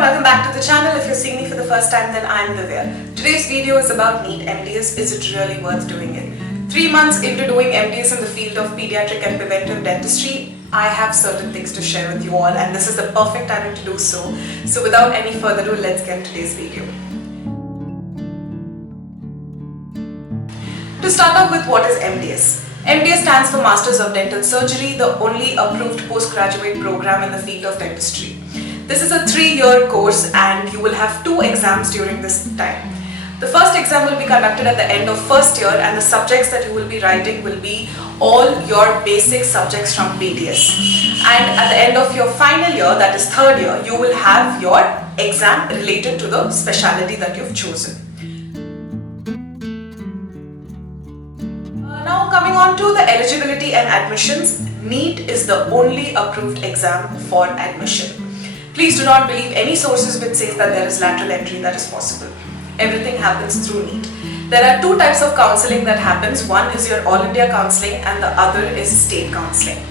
and welcome back to the channel. If you're seeing me for the first time, then I'm Divya. Today's video is about NEET MDS. Is it really worth doing it? 3 months into doing MDS in the field of pediatric and preventive dentistry, I have certain things to share with you all, and this is the perfect time to do so. So without any further ado, let's get today's video. To start off with, what is MDS? MDS stands for Masters of Dental Surgery, the only approved postgraduate program in the field of dentistry. This is a 3-year course and you will have 2 exams during this time. The first exam will be conducted at the end of first year, and the subjects that you will be writing will be all your basic subjects from BDS. And at the end of your final year, that is 3rd year, you will have your exam related to the specialty that you've chosen. Now coming on to the eligibility and admissions, NEET is the only approved exam for admission. Please do not believe any sources which says that there is lateral entry that is possible. Everything happens through NEET. There are 2 types of counselling that happens. One is your All India counselling and the other is state counselling.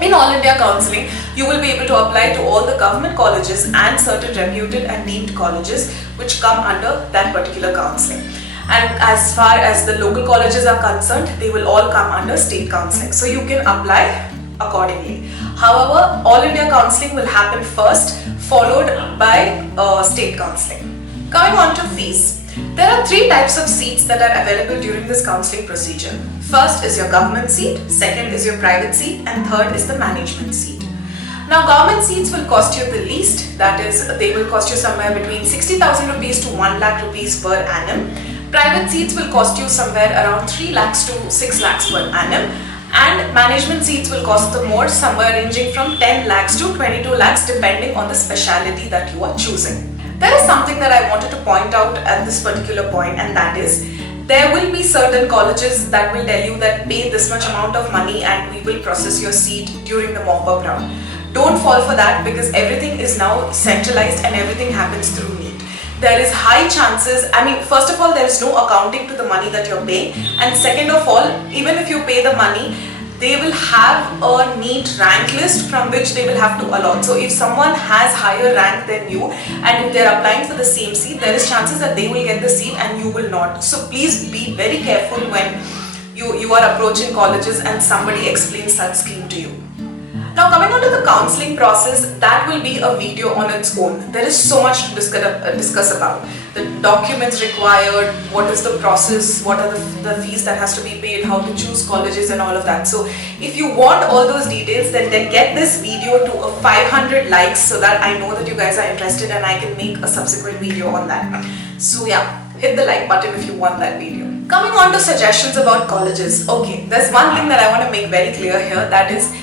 In All India counselling, you will be able to apply to all the government colleges and certain reputed and deemed colleges which come under that particular counselling. And as far as the local colleges are concerned, they will all come under state counselling. So you can apply accordingly. However, All India counselling will happen first, followed by state counselling. Coming on to fees. There are 3 types of seats that are available during this counselling procedure. First is your government seat, second is your private seat, and third is the management seat. Now, government seats will cost you the least, that is, they will cost you somewhere between 60,000 rupees to 1 lakh rupees per annum. Private seats will cost you somewhere around 3 lakhs to 6 lakhs per annum. And management seats will cost the more, somewhere ranging from 10 lakhs to 22 lakhs depending on the specialty that you are choosing. There is something that I wanted to point out at this particular point, and that is there will be certain colleges that will tell you that pay this much amount of money and we will process your seat during the mop-up round. Don't fall for that, because everything is now centralized and everything happens through NEET. There is high chances, first of all, there is no accounting to the money that you're paying, and second of all, even if you pay the money, they will have a NEET rank list from which they will have to allot. So if someone has higher rank than you and if they're applying for the same seat, there is chances that they will get the seat and you will not. So please be very careful when you are approaching colleges and somebody explains such scheme to you. Now coming on to the counselling process, that will be a video on its own. There is so much to discuss about. The documents required, what is the process, what are the fees that has to be paid, how to choose colleges and all of that. So if you want all those details, then get this video to a 500 likes so that I know that you guys are interested and I can make a subsequent video on that. So yeah, hit the like button if you want that video. Coming on to suggestions about colleges. Okay, there's one thing that I want to make very clear here, that is,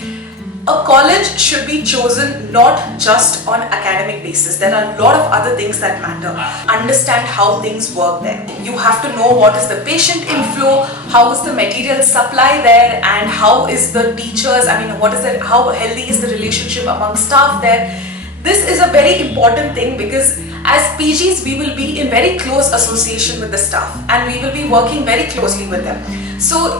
a college should be chosen not just on academic basis. There are a lot of other things that matter. Understand how things work there. You have to know what is the patient inflow, how is the material supply there, and how is the teachers, how healthy is the relationship among staff there. This is a very important thing, because as PGs we will be in very close association with the staff and we will be working very closely with them. So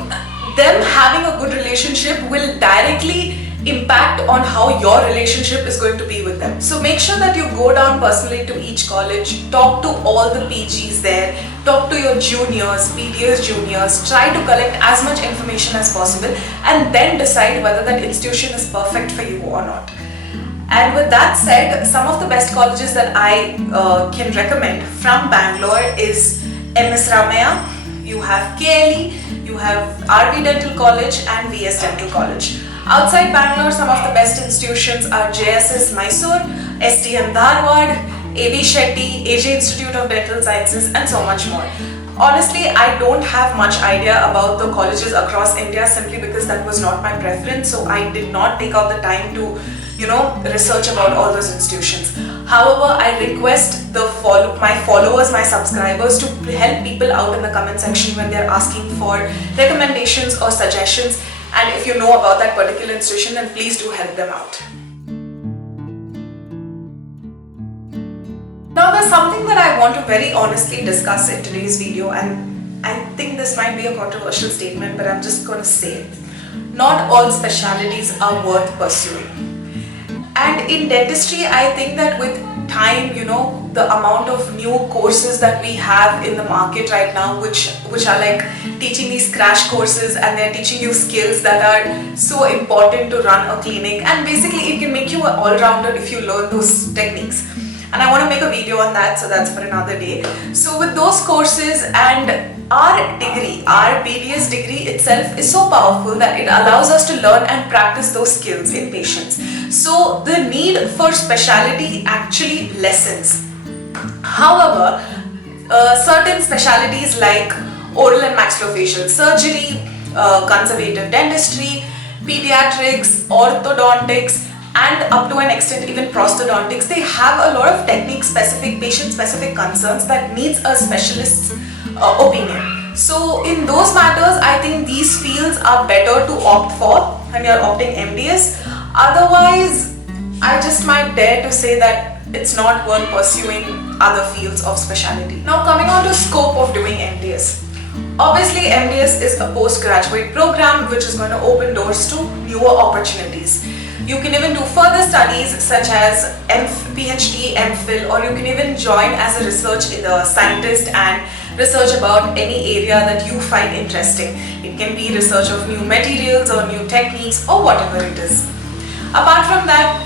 them having a good relationship will directly impact on how your relationship is going to be with them. So make sure that you go down personally to each college, talk to all the PGs there, talk to your juniors, BDS juniors, try to collect as much information as possible and then decide whether that institution is perfect for you or not. And with that said, some of the best colleges that I can recommend from Bangalore is MS Ramaya, you have KLE, you have RV Dental College and VS Dental College. Outside Bangalore, some of the best institutions are JSS Mysore, STM Dharwad, AB Shetty, AJ Institute of Dental Sciences and so much more. Honestly, I don't have much idea about the colleges across India simply because that was not my preference, so I did not take out the time to research about all those institutions. However, I request my followers, my subscribers to help people out in the comment section when they're asking for recommendations or suggestions. And if you know about that particular institution, then please do help them out. Now there's something that I want to very honestly discuss in today's video, and I think this might be a controversial statement, but I'm just going to say it. Not all specialties are worth pursuing. And in dentistry, I think that with time, the amount of new courses that we have in the market right now, which are like teaching these crash courses, and they're teaching you skills that are so important to run a clinic, and basically it can make you an all-rounder if you learn those techniques. And I want to make a video on that, so that's for another day. So with those courses and our degree, our BDS degree itself is so powerful that it allows us to learn and practice those skills in patients. So the need for specialty actually lessens. However, certain specialties like oral and maxillofacial surgery, conservative dentistry, pediatrics, orthodontics, and up to an extent even prosthodontics, they have a lot of technique-specific, patient-specific concerns that needs a specialist's opinion. So in those matters, I think these fields are better to opt for when you're opting MDS. Otherwise, I just might dare to say that it's not worth pursuing other fields of specialty. Now coming on to scope of doing MDS. Obviously, MDS is a postgraduate program which is going to open doors to newer opportunities. You can even do further studies such as PhD, MPhil, or you can even join as a research scientist and research about any area that you find interesting. It can be research of new materials or new techniques or whatever it is. Apart from that,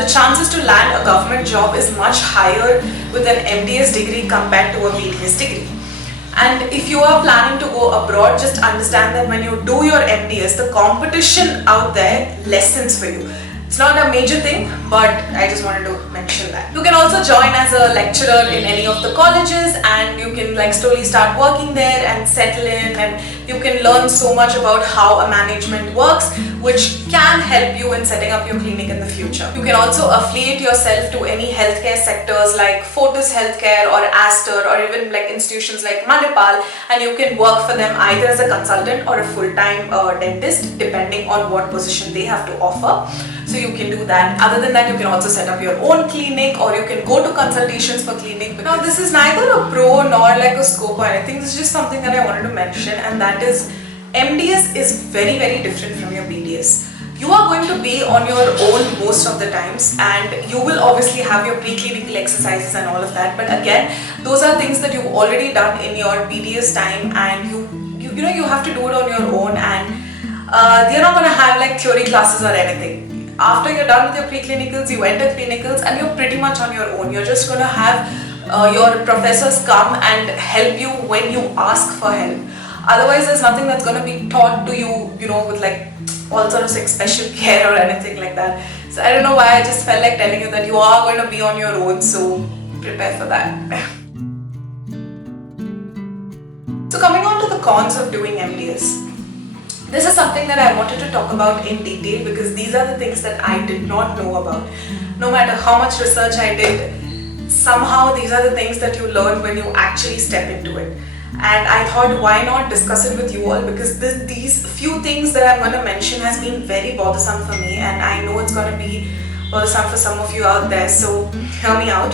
the chances to land a government job is much higher with an MDS degree compared to a BDS degree. And if you are planning to go abroad, just understand that when you do your MDS, the competition out there lessens for you. It's not a major thing, but I just wanted to mention that. You can also join as a lecturer in any of the colleges, and you can slowly start working there and settle in, and you can learn so much about how a management works, which can help you in setting up your clinic in the future. You can also affiliate yourself to any healthcare sectors like Fortis Healthcare or Aster, or even institutions like Manipal, and you can work for them either as a consultant or a full-time dentist, depending on what position they have to offer. So you can do that. Other than that, you can also set up your own clinic, or you can go to consultations for clinic. Now, this is neither a pro nor like a scope or anything. This is just something that I wanted to mention, and that is MDS is very, very different from your BDS. You are going to be on your own most of the times, and you will obviously have your preclinical exercises and all of that. But again, those are things that you've already done in your BDS time, and you have to do it on your own, and you're not going to have theory classes or anything. After you're done with your preclinicals, you enter clinicals, and you're pretty much on your own. You're just going to have your professors come and help you when you ask for help. Otherwise, there's nothing that's going to be taught to you, with all sorts of special care or anything like that. So I don't know why I just felt like telling you that you are going to be on your own, so prepare for that. So coming on to the cons of doing MDS. This is something that I wanted to talk about in detail because these are the things that I did not know about. No matter how much research I did, somehow these are the things that you learn when you actually step into it. And I thought, why not discuss it with you all, because these few things that I'm going to mention has been very bothersome for me, and I know it's going to be bothersome for some of you out there, so hear me out.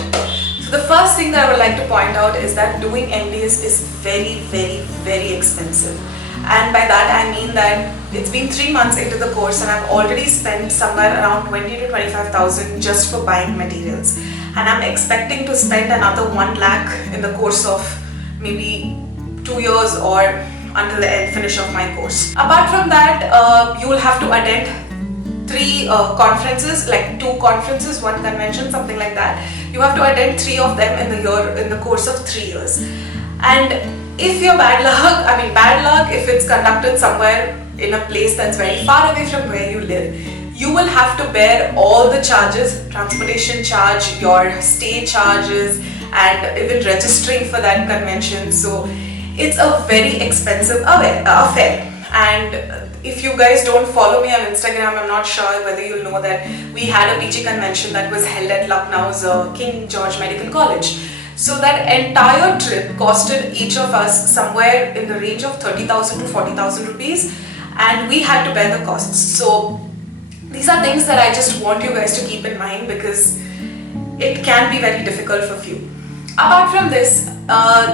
So the first thing that I would like to point out is that doing MDS is very, very, very expensive. And by that I mean that it's been 3 months into the course and I've already spent somewhere around 20 to 25,000 just for buying materials. And I'm expecting to spend another 1 lakh in the course of maybe 2 years or until the finish of my course. Apart from that, you will have to attend 3 conferences, 2 conferences, 1 convention, something like that. You have to attend 3 of them in the course of 3 years. And if you're bad luck, if it's conducted somewhere in a place that's very far away from where you live, you will have to bear all the charges, transportation charge, your stay charges, and even registering for that convention. So it's a very expensive affair. And if you guys don't follow me on Instagram, I'm not sure whether you'll know that we had a PG convention that was held at Lucknow's King George Medical College. So that entire trip costed each of us somewhere in the range of 30,000 to 40,000 rupees, and we had to bear the costs. So these are things that I just want you guys to keep in mind because it can be very difficult for few. Apart from this,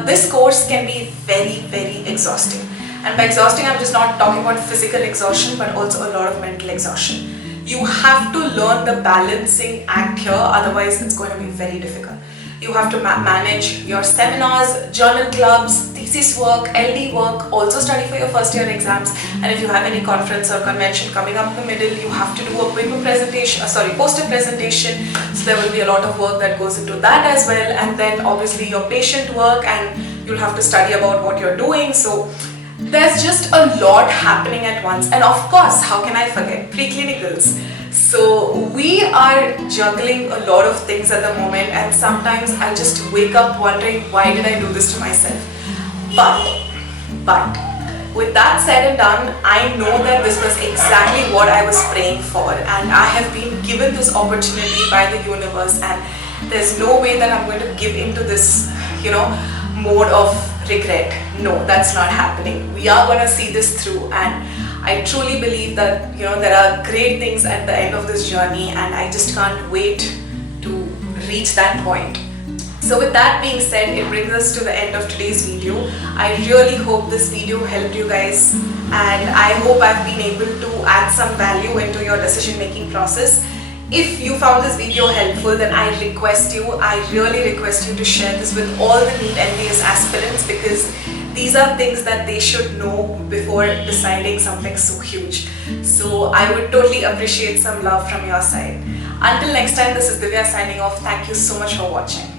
this course can be very, very exhausting. And by exhausting, I'm just not talking about physical exhaustion, but also a lot of mental exhaustion. You have to learn the balancing act here, otherwise it's going to be very difficult. You have to manage your seminars, journal clubs, thesis work, LD work, also study for your first year exams, and if you have any conference or convention coming up in the middle, you have to do a paper presentation, poster presentation, so there will be a lot of work that goes into that as well, and then obviously your patient work, and you'll have to study about what you're doing. So there's just a lot happening at once, and of course, how can I forget preclinicals? So we are juggling a lot of things at the moment, and sometimes I just wake up wondering, why did I do this to myself? But with that said and done, I know that this was exactly what I was praying for, and I have been given this opportunity by the universe, and there's no way that I'm going to give into this, mode of regret. No, that's not happening. We are going to see this through, and I truly believe that there are great things at the end of this journey, and I just can't wait to reach that point. So with that being said, it brings us to the end of today's video. I really hope this video helped you guys, and I hope I've been able to add some value into your decision making process. If you found this video helpful, then I really request you to share this with all the NEET MDS aspirants, because these are things that they should know before deciding something so huge. So I would totally appreciate some love from your side. Until next time, this is Divya signing off. Thank you so much for watching.